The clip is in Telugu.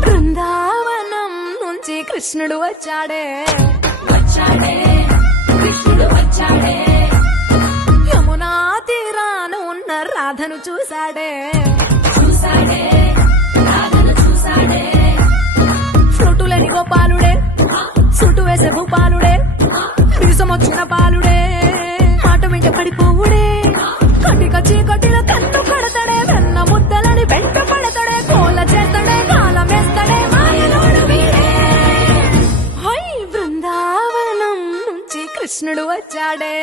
బృందావనం నుంచి కృష్ణుడు వచ్చాడే కృష్ణుడు వచ్చాడే యమునా తీరాన ఉన్న రాధను చూశాడే రాధను చూసాడే ఫ్రూటులని గోపాలుడే సుట్టు వేసే భూపాలుడే విసమొచ్చిన పాలుడే మాట వెంట పడిపోవుడే కటిక చీకటిలో కన్ను కడతాడే వెన్న ముద్దలని వెంట పడతాడే కోల చేస్తాడే కాలం వేస్తాడే మాయలోడు వీడే హై బృందావనం నుంచి కృష్ణుడు వచ్చాడే